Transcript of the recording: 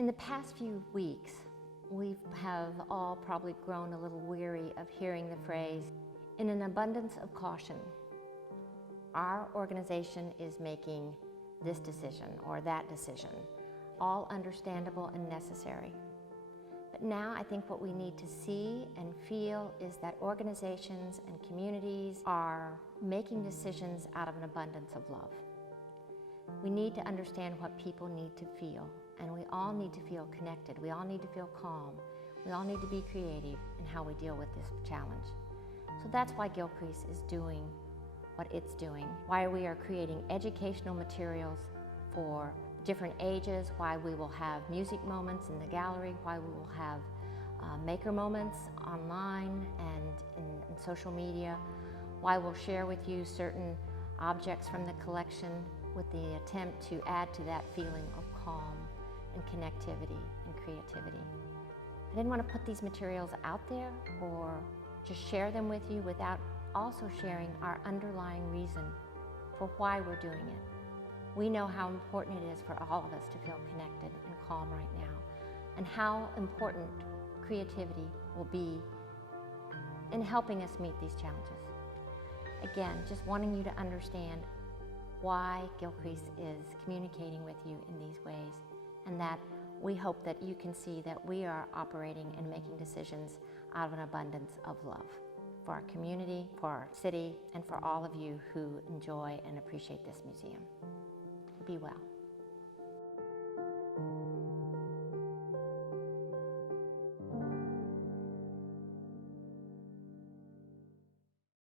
In the past few weeks, we have all probably grown a little weary of hearing the phrase, "In an abundance of caution." Our organization is making this decision or that decision, all understandable and necessary. But now I think what we need to see and feel is that organizations and communities are making decisions out of an abundance of love. We need to understand what people need to feel, and we all need to feel connected. We all need to feel calm. We all need to be creative in how we deal with this challenge. So that's why Gilcrease is doing what it's doing, why we are creating educational materials for different ages, why we will have music moments in the gallery, why we will have maker moments online and in social media, why we'll share with you certain objects from the collection with the attempt to add to that feeling of calm and connectivity and creativity. I didn't want to put these materials out there or just share them with you without also sharing our underlying reason for why we're doing it. We know how important it is for all of us to feel connected and calm right now, and how important creativity will be in helping us meet these challenges. Again, just wanting you to understand why Gilcrease is communicating with you in these ways, and that we hope that you can see that we are operating and making decisions out of an abundance of love for our community, for our city, and for all of you who enjoy and appreciate this museum. Be well.